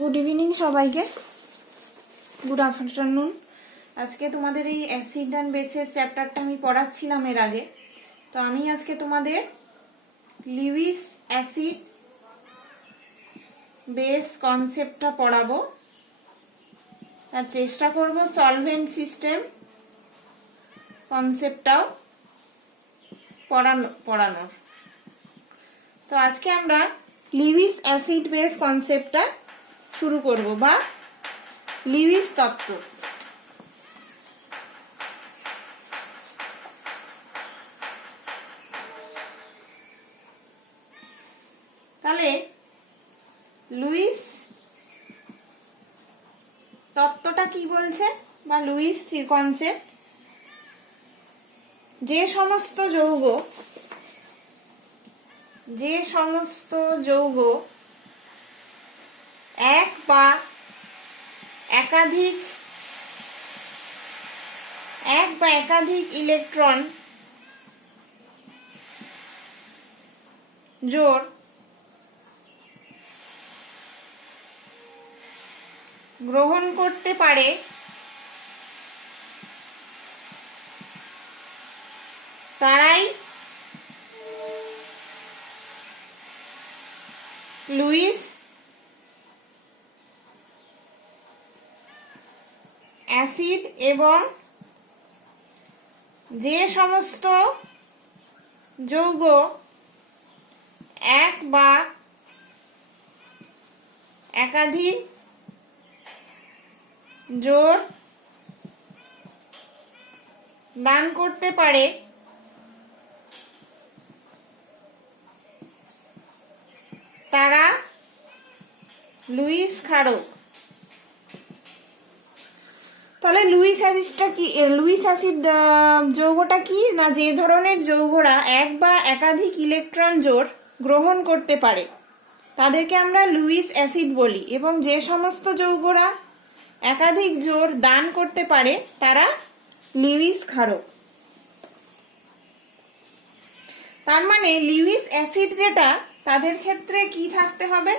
Good evening সবাইকে, good afternoon. আজকে তোমাদের এই অ্যাসিড অ্যান্ড বেসেস চ্যাপ্টারটা আমি পড়াচ্ছিলাম এর আগে। তো আমি আজকে তোমাদের লিউইস অ্যাসিড বেস কনসেপ্টটা পড়াবো আর চেষ্টা করব সলভেন্ট সিস্টেম কনসেপ্টটাও পড়ানোর। তো আজকে আমরা লিউইস অ্যাসিড বেস কনসেপ্টটা শুরু করব বা লিউইস তত্ত্ব। তাহলে লুইস তত্ত্বটা কি বলছে বা লুইস কনসেপ্ট, যে সমস্ত যৌগ এক বা একাধিক ইলেকট্রন জোড় গ্রহণ করতে পারে তারাই লুইস অ্যাসিড, এবং যে সমস্ত যৌগ এক বা একাধিক জোড় দান করতে পারে তারা লুইস ক্ষারক। তাহলে লুইস অ্যাসিড যৌগটা কি না, যে ধরনের যৌগরা এক বা একাধিক ইলেকট্রন জোড় গ্রহণ করতে পারে তাদেরকে আমরা লুইস অ্যাসিড বলি, এবং যে সমস্ত যৌগরা একাধিক জোড় দান করতে পারে তারা লিউইস ক্ষারক। তার মানে লিউইস অ্যাসিড যেটা, তাদের ক্ষেত্রে কি থাকতে হবে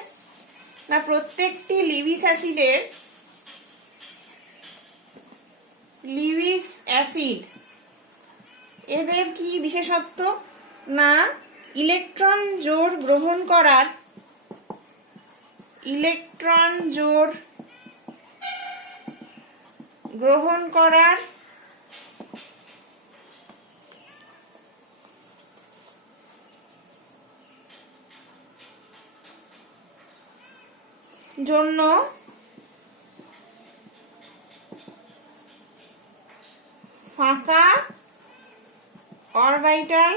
না, প্রত্যেকটি লিউইস অ্যাসিড এদের কি বিশেষত্ব না, ইলেকট্রন জোড় গ্রহণ করার জন্য ফাঁকা অরবিটাল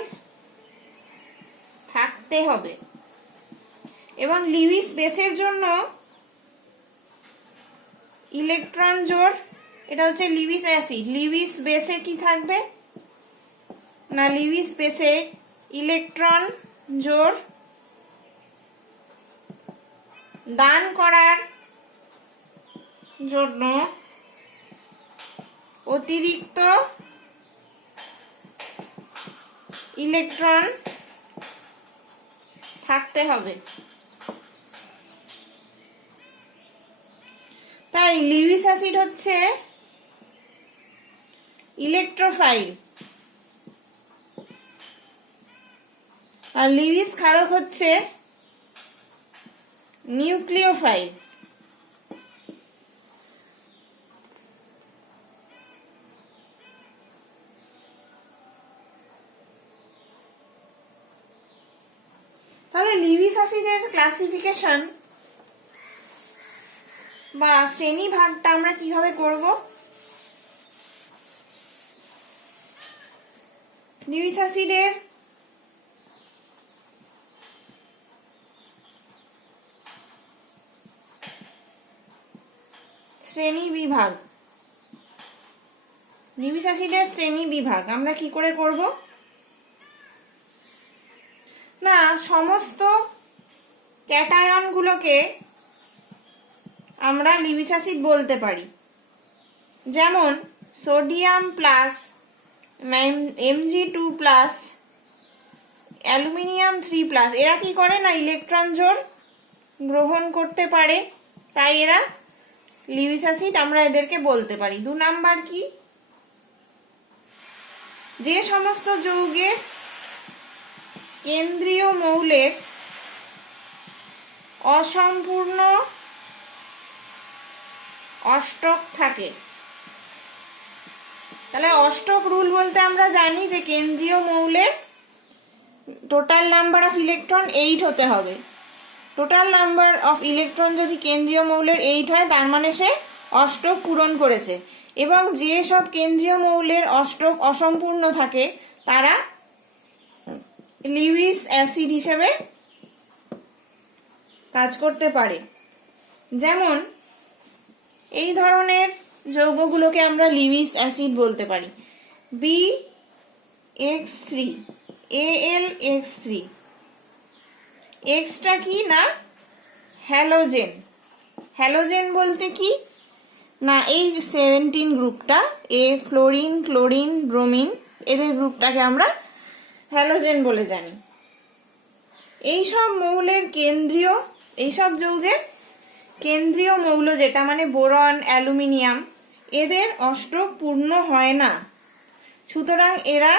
থাকতে হবে, এবং লিউইস বেসের জন্য ইলেকট্রন জোড়, এটা হচ্ছে লিউইস অ্যাসিড, লিউইস বেসে কি থাকবে না, লিউইস বেসে ইলেকট্রন জোড় দান করার জন্য অতিরিক্ত ইলেকট্রন থাকতে হবে। তাই লিউইস অ্যাসিড হচ্ছে ইলেকট্রোফাইল আর লিউইস ক্ষারক হচ্ছে নিউক্লিওফাইল। তাহলে লিউইস অ্যাসিডের ক্লাসিফিকেশন বা শ্রেণী ভাগটা আমরা কিভাবে করব? লিউইস অ্যাসিডের লিউইস অ্যাসিডের শ্রেণী বিভাগ আমরা কি করে করব না, সমস্ত ক্যাটায়নগুলোকে আমরা লিউইস অ্যাসিড বলতে পারি। যেমন সোডিয়াম প্লাস Mg2+, অ্যালুমিনিয়াম 3+, এরা কি করে না, ইলেকট্রন জোড় গ্রহণ করতে পারে তাই এরা লিউইস অ্যাসিড আমরা এদেরকে বলতে পারি। 2 নাম্বার কি, যে সমস্ত যৌগের কেন্দ্রীয় মৌলের অসম্পূর্ণ অষ্টক থাকে। তাহলে অষ্টক রুল বলতে আমরা জানি যে কেন্দ্রীয় মৌলের টোটাল নাম্বার অফ ইলেকট্রন 8 হতে হবে। টোটাল নাম্বার অফ ইলেকট্রন যদি কেন্দ্রীয় মৌলের 8 হয় তার মানে সে অষ্টক পূরণ করেছে। এবং যে সব কেন্দ্রীয় মৌলের অষ্টক অসম্পূর্ণ থাকে তারা লিউইস অ্যাসিড হিসেবে কাজ করতে পারে। যেমন এই ধরনের যৌগগুলোকে আমরা লিউইস অ্যাসিড বলতে পারি। BX3 AlX3, এক্সটা কি না হ্যালোজেন। হ্যালোজেন বলতে কি না এই 17 গ্রুপটা, ফ্লোরিন ক্লোরিন ব্রোমিন, এদের গ্রুপটাকে আমরা হ্যালোজেন বলে জানি। এইসব মৌলের কেন্দ্রীয়, এইসব যৌগের কেন্দ্রীয় মৌল যেটা মানে বোরন অ্যালুমিনিয়াম, এদের অষ্টক পূর্ণ হয় না। সুতরাং এরা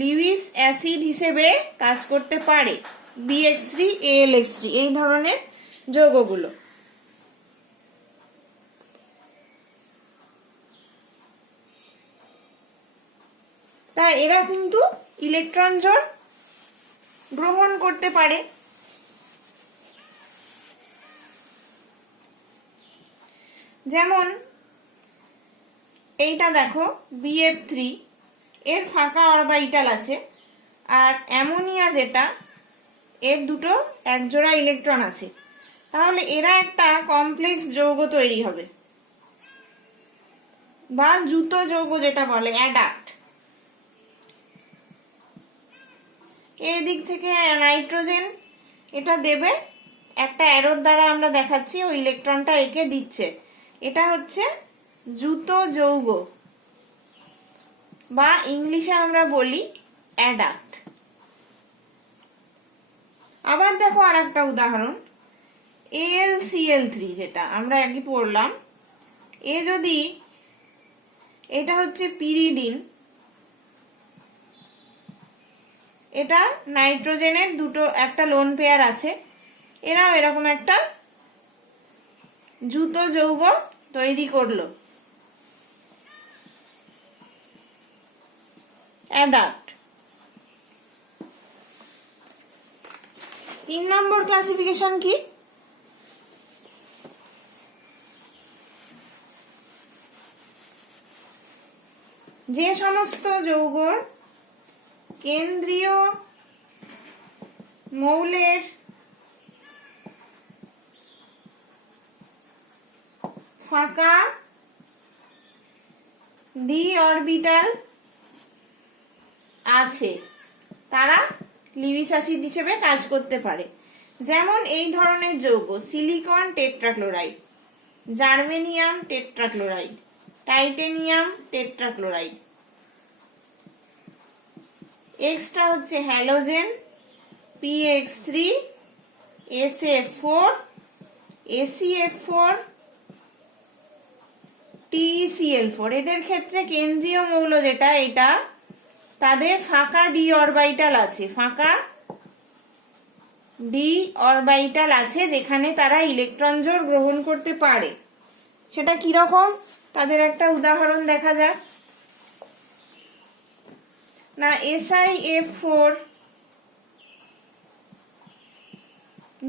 লিউইস অ্যাসিড হিসেবে কাজ করতে পারে। BX3 AlX3 এই ধরনের যৌগগুলো। তাই এরা কিন্তু ইলেকট্রন জোড় গ্রহণ করতে পারে। যেমন এইটা দেখো BF3, এর ফাঁকা অরবিটাল আছে, আর অ্যামোনিয়া যেটা এর দুটো একজোড়া ইলেকট্রন আছে। তাহলে এরা একটা কমপ্লেক্স যৌগ তৈরি হবে, বা জুতো যৌগ যেটা বলে অ্যাডাক্ট। এই দিক থেকে নাইট্রোজেন এটা দেবে, একটা অ্যারোর দ্বারা আমরা দেখাচ্ছি ও ইলেকট্রনটা একে দিচ্ছে। এটা হচ্ছে জুতো যৌগ, বা ইংলিশে আমরা বলি অ্যাডাক্ট। আবার দেখো আর একটা উদাহরণ, AlCl3 যেটা আমরা আগে পড়লাম। যদি এটা হচ্ছে পিরিডিন, এটা নাইট্রোজেনের একটা লোন পেয়ার আছে, এরাও এরকম একটা জুতো যৌগ তৈরি করলো, অ্যাডাক্ট। 3 নম্বর ক্লাসিফিকেশন কি, যে সমস্ত যৌগর কেন্দ্রীয় মৌলের ফাঁকা ডি অরবিটাল আছে তারা লিউইস অ্যাসিড হিসেবে কাজ করতে পারে। যেমন এই ধরনের যৌগ silicon tetrachloride, germanium tetrachloride, titanium tetrachloride. এক্সটা হচ্ছে halogen, PX3 SF4 ACF4 TeCl4। এদের ক্ষেত্রে কেন্দ্রীয় মৌল যেটা এটা তাদের ফাঁকা ডি অরবিটাল আছে, ফাঁকা ডি অরবিটাল আছে যেখানে তারা ইলেকট্রন জোড় গ্রহণ করতে পারে। সেটা কিরকম তাদের একটা উদাহরণ দেখা যাক না। SiF4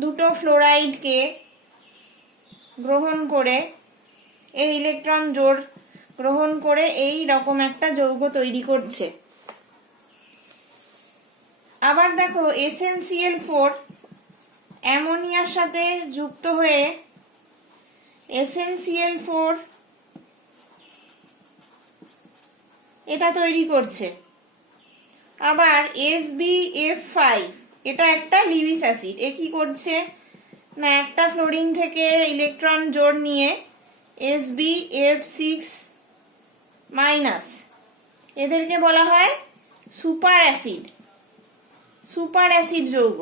দুটো ফ্লোরাইডকে গ্রহণ করে এই ইলেকট্রন জোড় গ্রহণ করে এই রকম একটা যৌগ তৈরি করছে। আবার দেখো SnCl4 অ্যামোনিয়ার সাথে যুক্ত হয়ে SnCl4 এটা তৈরি করছে। আবার SbF5 এটা একটা লিউইস অ্যাসিড, এ কি করছে না একটা ফ্লোরিন থেকে ইলেকট্রন জোড় নিয়ে SbF6 মাইনাস, এদেরকে বলা হয় সুপার অ্যাসিড যৌগ।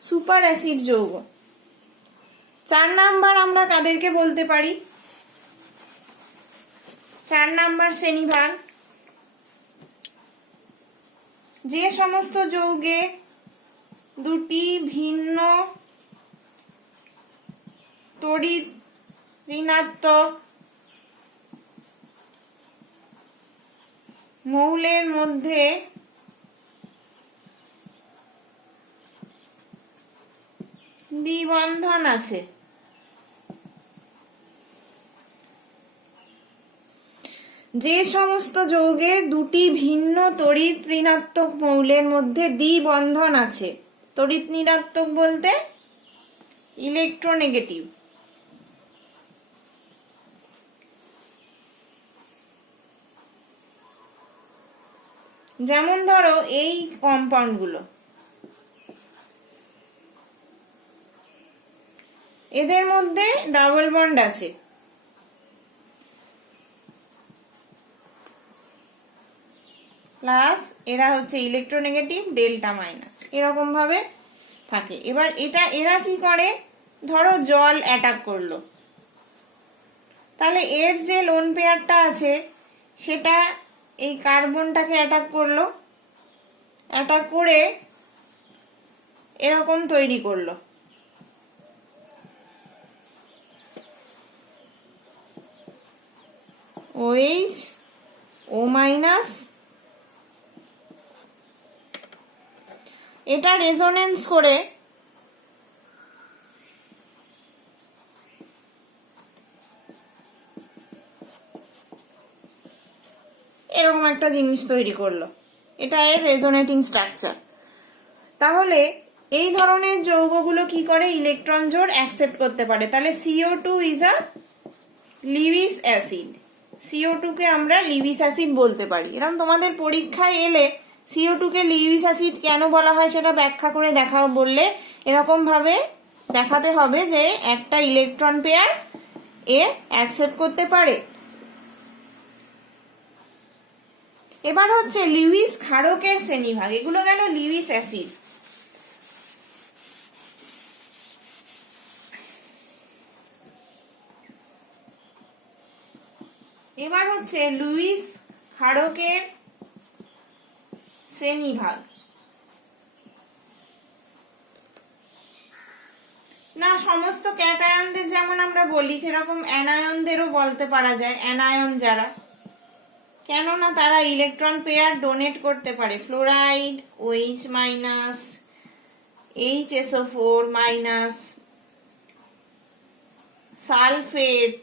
সুপার অ্যাসিড যৌগ। 4 নাম্বার আমরা কাদেরকে বলতে পারি? 4 নাম্বার শ্রেণীভাগ, যে সমস্ত যৌগে দুটি ভিন্ন তড়িৎ ঋণাত্মক মৌলের মধ্যে দ্বিবন্ধন আছে। যে সমস্ত যৌগে দুটি ভিন্ন তড়িৎ ঋণাত্মক মৌলের মধ্যে দ্বিবন্ধন আছে। তড়িৎ ঋণাত্মক বলতে ইলেকট্রোনেগেটিভ। যেমন ধরো এই কম্পাউন্ডগুলো, এদের মধ্যে ডাবল বন্ড আছে, প্লাস এরা হচ্ছে ইলেকট্রোনেগেটিভ, ডেল্টা মাইনাস, এরকম ভাবে থাকে। এবার এরা কি করে, ধরো জল অ্যাটাক করলো, তাহলে এর যে লোন পেয়ারটা আছে সেটা এই কার্বনটাকে অ্যাটাক করলো, অ্যাটাক করে এরকম তৈরি করলো। OH O মাইনাস, এটা রেজোনেন্স করে এরকম একটা জিনিস তৈরি করলো, এটা এর রেজোনেটিং স্ট্রাকচার। তাহলে এই ধরনের যৌগগুলো কি করে, ইলেকট্রন জোড় অ্যাকসেপ্ট করতে পারে। তাহলে CO2 is a Lewis acid. CO2 কে আমরা লিউইস অ্যাসিড বলতে পারি। এরকম তোমাদের পরীক্ষায় এলে CO2 কে লিউইস অ্যাসিড কেন বলা হয় সেটা ব্যাখ্যা করে দেখাও বললে এরকম ভাবে দেখাতে হবে যে একটা ইলেকট্রন পেয়ার এ অ্যাকসেপ্ট করতে পারে। এবার হচ্ছে লিউইস ক্ষারকের শ্রেণীভাগ। এগুলো গেল লিউইস অ্যাসিড। এবার হচ্ছে লুইস ক্ষারকের শ্রেণীভাগ। না সমস্ত ক্যাটায়নদের যেমন আমরা বলি সেরকম অ্যানায়নদেরও বলতে পারা যায়। অ্যানায়ন যারা, কেননা তারা ইলেকট্রন পেয়ার ডোনেট করতে পারে। Fluoride OH minus, HSO4 minus, sulphate,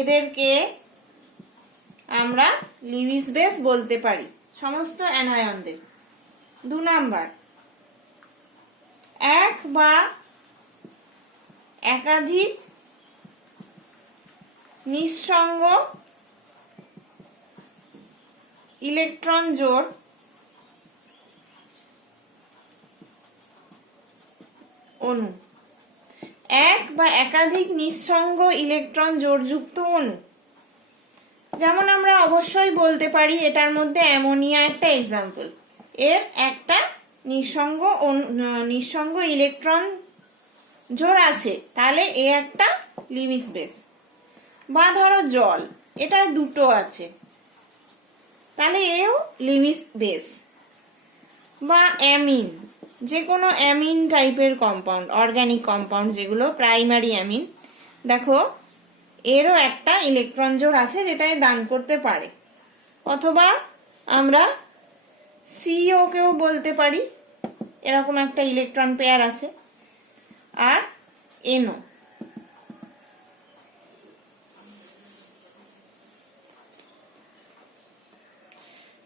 এদেরকে আমরা লিউইস বেস বলতে পারি সমস্ত অ্যানায়নদের। 2 নাম্বার, এক বা একাধিক নিঃসঙ্গ ইলেকট্রন জোড় অণু। এক বা একাধিক নিঃসঙ্গ ইলেকট্রন জোড়যুক্ত অণু, যেমন আমরা অবশ্যই বলতে পারি এটার মধ্যে অ্যামোনিয়া একটা এক্সাম্পল। এর একটা নিঃসঙ্গ ইলেকট্রন জোড় আছে, তাহলে এ একটা লিউইস বেস। বা ধরো জল, এটা দুটো আছে, তাহলে এও লিউইস বেস। বা অ্যামিন, যে কোনো অ্যামিন টাইপের কম্পাউন্ড, অর্গানিক কম্পাউন্ড যেগুলো প্রাইমারি অ্যামিন, দেখো এরও একটা ইলেকট্রন জোড় আছে যেটাই দান করতে পারে। অথবা আমরা CO কেও বলতে পারি, এরকম একটা ইলেকট্রন পেয়ার আছে। আর NO,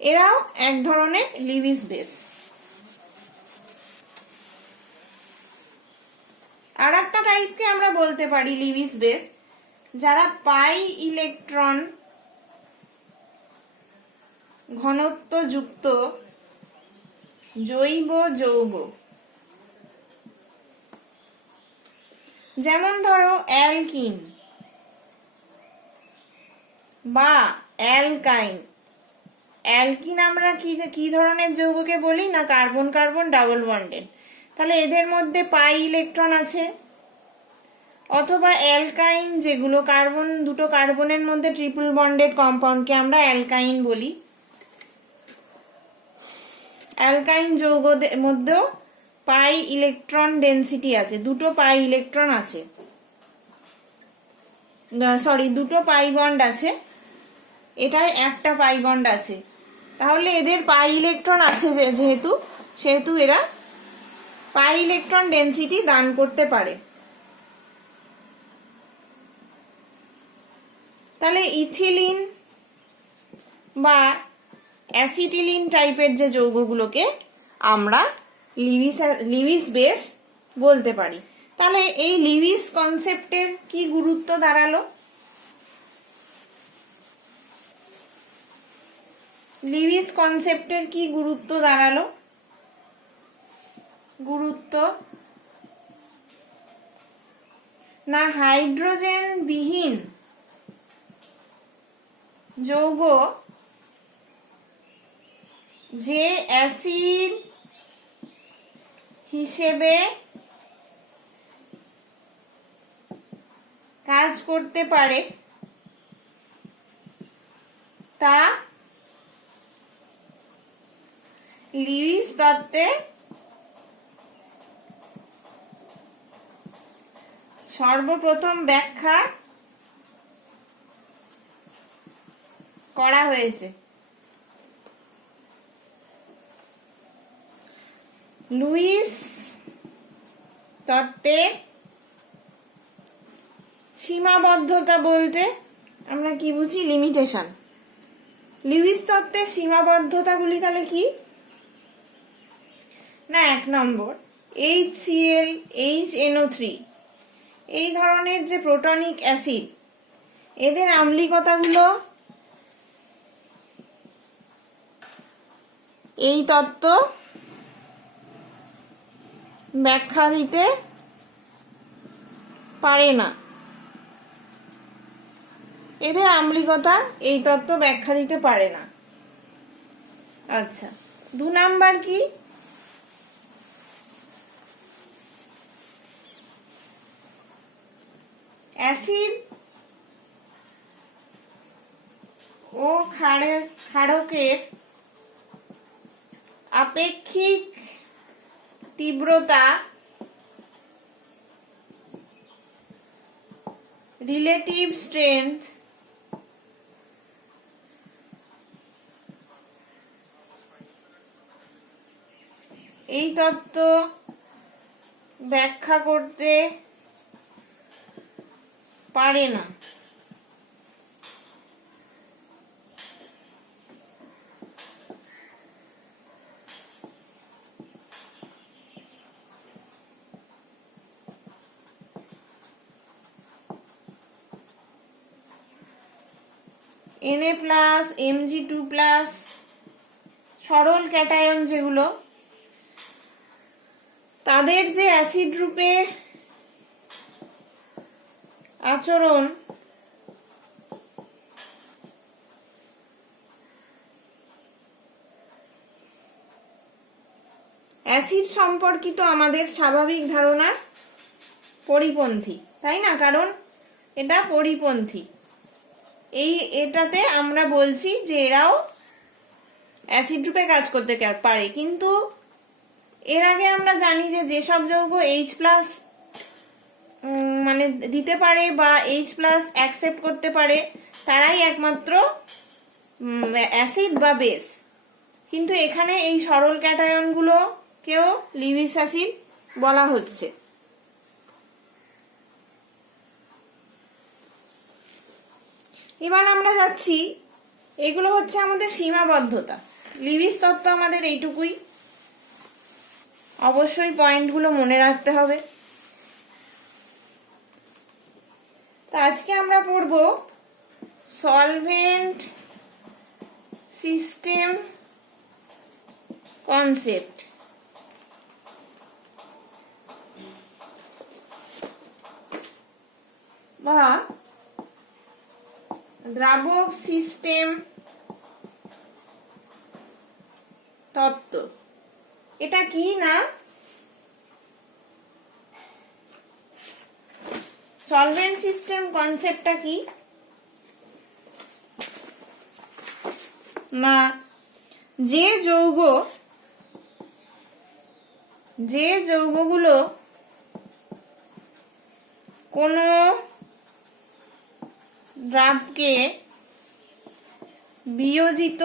এরাও এক ধরনের লিউইস বেস। আর একটা টাইপকে আমরা বলতে পারি লিউইস বেস, যারা পাই ইলেকট্রন ঘনত্ব যুক্ত জৈব যৌগ। যেমন ধরো অ্যালকিন বা অ্যালকাইন। অ্যালকিন আমরা কি ধরনের যৌগকে বলি না, কার্বন কার্বন ডাবল বন্ডেড। তাহলে এদের মধ্যে পাই ইলেকট্রন আছে। অথবা অ্যালকাইন, যেগুলো দুটো কার্বনের মধ্যে ট্রিপল বন্ডেড কম্পাউন্ডকে আমরা অ্যালকাইন বলি। অ্যালকাইন যৌগদের মধ্যেও পাই ইলেকট্রন ডেনসিটি আছে, দুটো পাই ইলেকট্রন আছে, দুটো পাই বন্ড আছে, এটায় একটা পাই বন্ড আছে। তাহলে এদের পাই ইলেকট্রন আছে সেহেতু এরা পাই ইলেকট্রন ডেনসিটি দান করতে পারে। তাহলে ইথিলিন বা অ্যাসিটিলিন টাইপের যে যৌগগুলোকে আমরা লিউইস বেস বলতে পারি। তাহলে এই লিউইস কনসেপ্টের কি গুরুত্ব দাঁড়ালো? লিউইস কনসেপ্টের কি গুরুত্ব দাঁড়ালো? গুরুত্ব না হাইড্রোজেন বিহীন যৌগ যে অ্যাসিড হিসেবে কাজ করতে পারে তা লিউইস তত্ত্বে সর্বপ্রথম ব্যাখ্যা করা হয়েছে। লুইস তত্ত্বের সীমাবদ্ধতা বলতে আমরা কি বুঝি? লিমিটেশন। লুইস তত্ত্বের সীমাবদ্ধতাগুলি তাহলে কি? না, 1 নম্বর, HCl, HNO3 এই ধরনের যে প্রোটনিক অ্যাসিড, এদের আম্লিকতাগুলো এই তত্ত্ব ব্যাখ্যা দিতে পারে না। এদের আম্লিকতা এই তত্ত্ব ব্যাখ্যা দিতে পারে না। আচ্ছা, 2 নাম্বার কি? অ্যাসিড ও ক্ষারকের আপেক্ষিক তীব্রতা রিলেটিভ স্ট্রেংথ এই তত্ত্ব ব্যাখ্যা করতে পারে না। Na+, Mg2+, সরল ক্যাটায়ন যেগুলো, তাদের যে অ্যাসিড রূপে আচরণ অ্যাসিড সম্পর্কিত আমাদের স্বাভাবিক ধারণার পরিপন্থী, তাই না? কারণ এটা পরিপন্থী। এটাতে আমরা বলছি যে এরাও অ্যাসিড রূপে কাজ করতে পারে, কিন্তু এর আগে আমরা জানি যে যেসব যৌগ H+ মানে দিতে পারে বা H+ অ্যাকসেপ্ট করতে পারে তারাই একমাত্র অ্যাসিড বা বেস। কিন্তু এখানে এই সরল ক্যাটায়নগুলোকেও লিউইস অ্যাসিড বলা হচ্ছে। এবার আমরা যাচ্ছি, এগুলো হচ্ছে আমাদের সীমাবদ্ধতা। লিউইস তত্ত্ব আমাদের এইটুকুই, অবশ্যই পয়েন্টগুলো মনে রাখতে হবে। তা আজকে আমরা পড়ব সলভেন্ট সিস্টেম কনসেপ্ট। বা দ্রাবক সিস্টেম তত্ত্ব। এটা কি না, সলভেন্ট সিস্টেম কনসেপ্টটা কি না, যে যৌগগুলো কোনো দ্রাবকে বিয়োজিত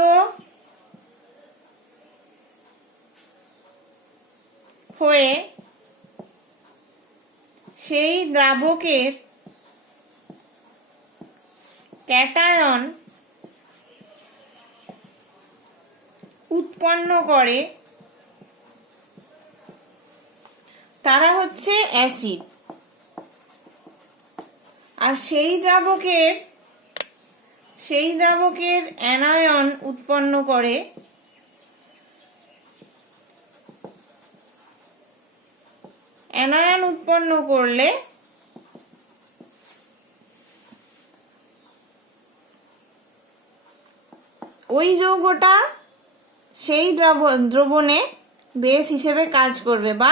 হয়ে সেই দ্রাবকের ক্যাটায়ন উৎপন্ন করে তারা হচ্ছে অ্যাসিড। আর সেই দ্রাবকের অ্যানায়ন উৎপন্ন করে করলে ওই যৌগটা সেই দ্রবণে বেস হিসেবে কাজ করবে বা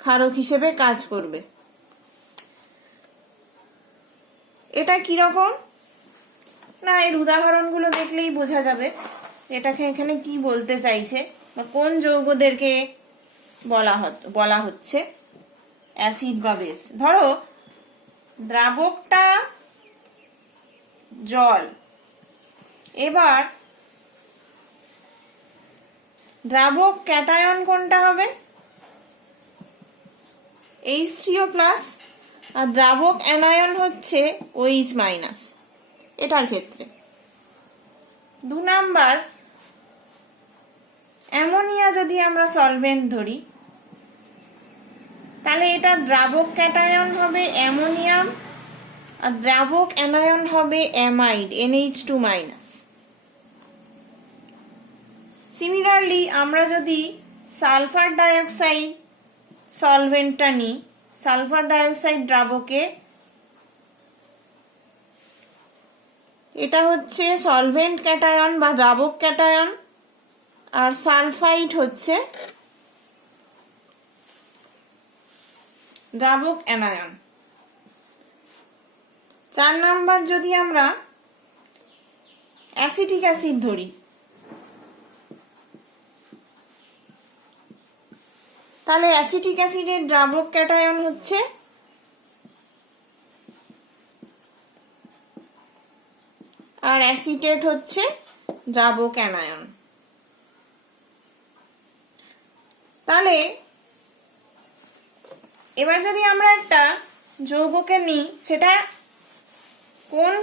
ক্ষারক হিসেবে কাজ করবে। এটা কিরকম না, এর উদাহরণগুলো দেখলেই বোঝা যাবে এটাকে এখানে কি বলতে চাইছে বা কোন যৌগদেরকে বলা হচ্ছে অ্যাসিড বা বেস। ধরো দ্রাবকটা জল, এবার দ্রাবক ক্যাটায়ন কোনটা হবে? H3O+, আর দ্রাবক অ্যানায়ন হচ্ছে OH-। এটার ক্ষেত্রে 2 নাম্বার, অ্যামোনিয়া যদি আমরা সলভেন্ট ধরি তাহলে এটা দ্রাবক ক্যাটায়ন হবে অ্যামোনিয়াম আর দ্রাবক অ্যানায়ন হবে অ্যামাইড NH2-। সিমিলারলি আমরা যদি সালফার ডাইঅক্সাইড সলভেন্টটা নিই, সালফার ডাইঅক্সাইড দ্রাবকে এটা হচ্ছে সলভেন্ট ক্যাটায়ন বা দ্রাবক ক্যাটায়ন, আর সালফাইড হচ্ছে দ্রাবক অ্যানায়ন। 4 নাম্বার, যদি আমরা অ্যাসিটিক অ্যাসিড ধরি তাহলে অ্যাসিটিক অ্যাসিডের দ্রাবক ক্যাটায়ন হচ্ছে আর অ্যাসিটেট হচ্ছে দ্রাবক অ্যানায়ন। তাহলে এবার যদি আমরা একটা যৌগকে নিই, সেটা কোন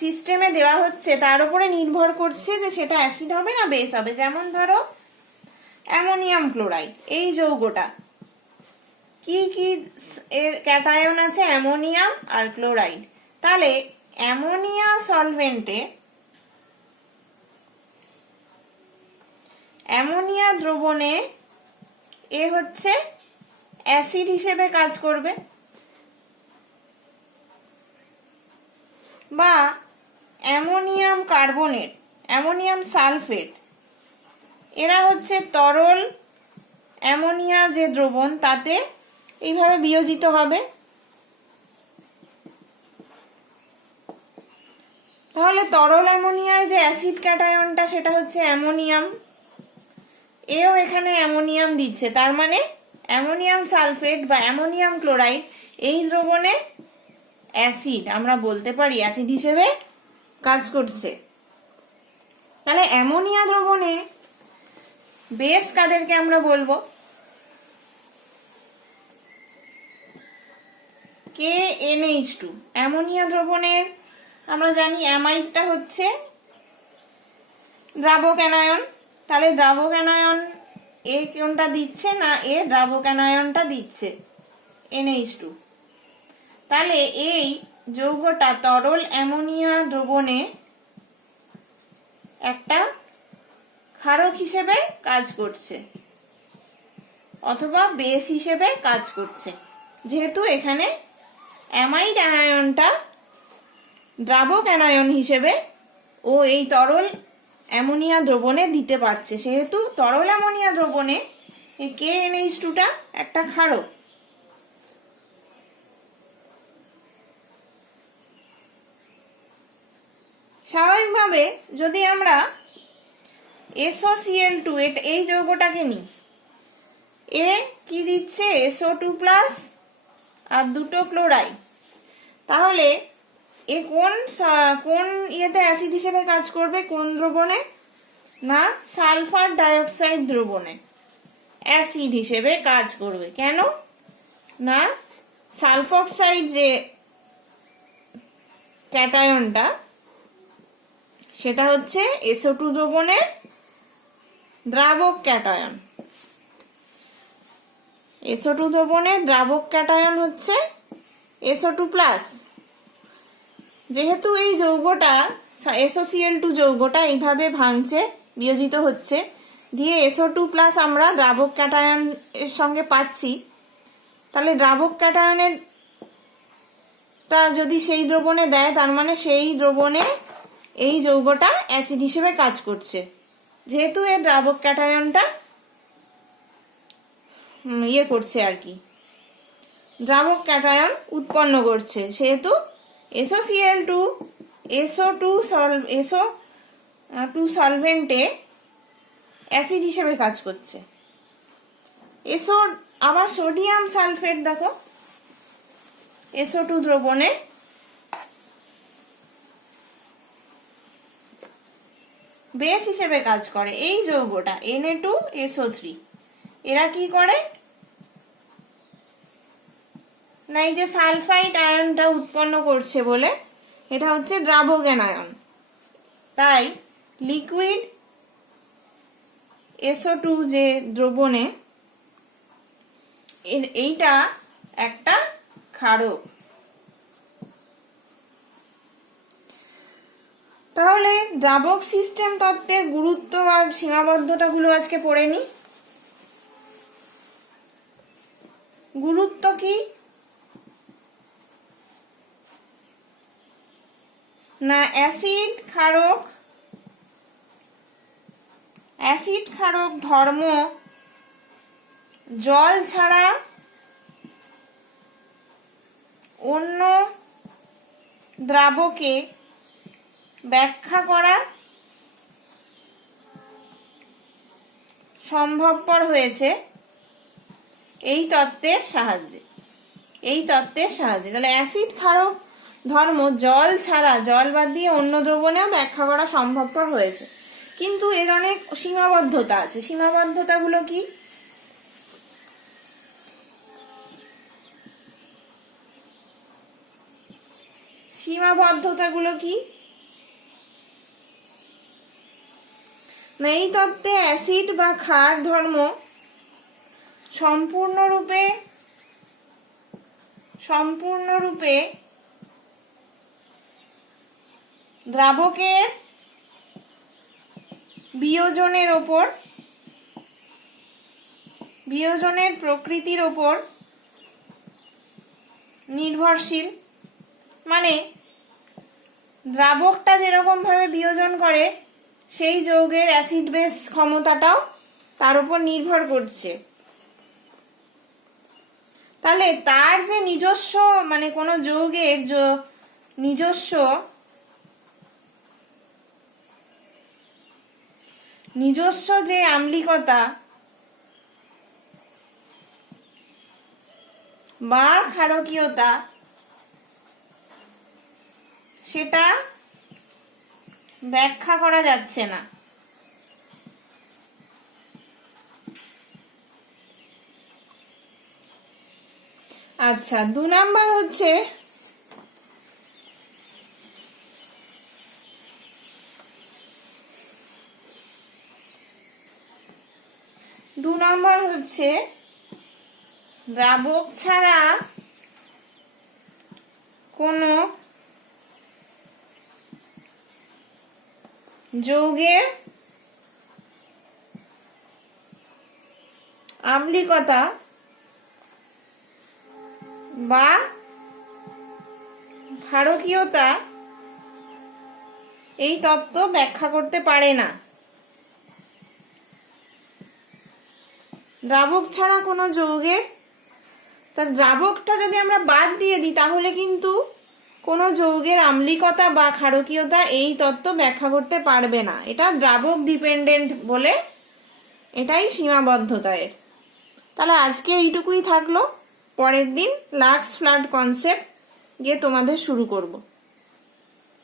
সিস্টেমে দেওয়া হচ্ছে তার উপরে নির্ভর করছে যে সেটা অ্যাসিড হবে না বেস হবে। যেমন ধরো অ্যামোনিয়াম ক্লোরাইড, এই যৌগটা কি কি এর ক্যাটায়ন আছে? অ্যামোনিয়াম আর ক্লোরাইড। তাহলে অ্যামোনিয়া সলভেন্টে অ্যামোনিয়া দ্রবণে এ হচ্ছে অ্যাসিড হিসেবে কাজ করবে, বা অ্যামোনিয়াম কার্বনেট, অ্যামোনিয়াম সালফেট, এরা হচ্ছে তরল অ্যামোনিয়া যে দ্রবণ তাতে এইভাবে বিয়োজিত হবে। তাহলে তরল অ্যামোনিয়ার যে অ্যাসিড ক্যাটায়নটা সেটা হচ্ছে অ্যামোনিয়াম, এও এখানে অ্যামোনিয়াম দিচ্ছে, তার মানে অ্যামোনিয়াম সালফেট বা অ্যামোনিয়াম ক্লোরাইড এই দ্রবণে অ্যাসিড, আমরা বলতে পারি অ্যাসিড হিসেবে কাজ করছে। তাহলে অ্যামোনিয়া দ্রবণে বেস কাদেরকে আমরা বলবো? KNH2। অ্যামোনিয়া দ্রবণের আমরা জানি অ্যামাইডটা হচ্ছে দ্রাবক অ্যানায়ন, তাহলে দ্রাবক অ্যানায়ন এ কোনটা দিচ্ছে না, এ দ্রাবক অ্যানায়নটা দিচ্ছে NH2। তাহলে এই যৌগটা তরল অ্যামোনিয়া দ্রবণে একটা ক্ষারক হিসেবে কাজ করছে অথবা বেস হিসেবে কাজ করছে, যেহেতু এখানে অ্যামাইড অ্যানায়নটা দ্রাবক অ্যানায়ন হিসেবে ও এই তরল অ্যামোনিয়া দ্রবণে দিতে পারছে, সেহেতু তরল অ্যামোনিয়া দ্রবণে এই KNH2টা একটা ক্ষারক। স্বাভাবিকভাবে যদি আমরা SOCl2 এই যৌগটাকে নিই, এ কি দিচ্ছে SO2+ আর দুটো ক্লোরাইড, তাহলে এ কোন ইয়েতে অ্যাসিড হিসেবে কাজ করবে, কোন দ্রবণে? না সালফার ডাইঅক্সাইড দ্রবণে অ্যাসিড হিসেবে কাজ করবে। কেন না সালফক্সাইড যে ক্যাটায়নটা সেটা হচ্ছে SO2 দ্রবণের দ্রাবক ক্যাটায়ন। SO2 দ্রবণের দ্রাবক ক্যাটায়ন হচ্ছে SO2+। যেহেতু এই যৌগটা SOCl2 যৌগটা এইভাবে ভাঙছে, বিয়োজিত হচ্ছে, দিয়ে SO2+ আমরা দ্রাবক ক্যাটায়ন এর সঙ্গে পাচ্ছি, তাহলে দ্রাবক ক্যাটায়নের টা যদি সেই দ্রবণে দেয়, তার মানে সেই দ্রবণে এই যৌগটা অ্যাসিড হিসেবে কাজ করছে। যেহেতু এর দ্রাবক ক্যাটায়নটা ইয়ে করছে আর কি, দ্রাবক ক্যাটায়ন উৎপন্ন করছে, সেহেতু SOCl2 SO2 সলভেন্টে অ্যাসিড হিসেবে কাজ করছে। আবার সোডিয়াম সালফেট দেখো SO2 দ্রবণে বেস হিসেবে কাজ করে। এই যৌগটা Na2SO3 এরা কি করে না, এই যে সালফাইড আয়নটা উৎপন্ন করছে বলে এটা হচ্ছে দ্রাবকের আয়ন, তাই লিকুইড SO2 যে দ্রবণে এইটা একটা ক্ষারক। তাহলে দ্রাবক সিস্টেম তত্ত্বের গুরুত্ব আর সীমাবদ্ধতাগুলো আজকে পড়ে নি। গুরুত্ব কি না, অ্যাসিড ক্ষারক ধর্ম জল ছাড়া অন্য দ্রাবকে ব্যাখ্যা করা সম্ভবপর হয়েছে এই তত্ত্বের সাহায্যে। তাহলে অ্যাসিড ক্ষারক ধর্ম জল ছাড়া, জল বাদ দিয়ে অন্য দ্রবণেও ব্যাখ্যা করা সম্ভবপর হয়েছে, কিন্তু এর অনেক সীমাবদ্ধতা আছে। সীমাবদ্ধতাগুলো কি? এই তত্ত্বে অ্যাসিড বা ক্ষার ধর্ম সম্পূর্ণরূপে দ্রাবকের বিয়োজনের প্রকৃতির ওপর নির্ভরশীল। মানে দ্রাবকটা যেরকম ভাবে বিয়োজন করে সেই যৌগের অ্যাসিড বেস ক্ষমতাটাও তার উপর নির্ভর করছে। তাহলে তার যে নিজস্ব, মানে কোনো যৌগের নিজস্ব যে আম্লিকতা বা ক্ষারকীয়তা সেটা ব্যাখ্যা করা যাচ্ছে না। আচ্ছা, 2 নাম্বার হচ্ছে দ্রাবক ছাড়া কোনো যৌগের আম্লিকতা বা ক্ষারকীয়তা এই তত্ত্ব ব্যাখ্যা করতে পারে না। দ্রাবক ছাড়া কোনো যৌগের, তার দ্রাবকটা যদি আমরা বাদ দিয়ে দিই তাহলে কিন্তু কোনো যৌগের আম্লিকতা বা ক্ষারকীয়তা এই তত্ত্ব ব্যাখ্যা করতে পারবে না। এটা দ্রাবক ডিপেন্ডেন্ট বলে এটাই সীমাবদ্ধতা এর। তাহলে আজকে এইটুকুই থাকলো। পরের দিন লাক্স ফ্লাড কনসেপ্ট গিয়ে তোমাদের শুরু করব।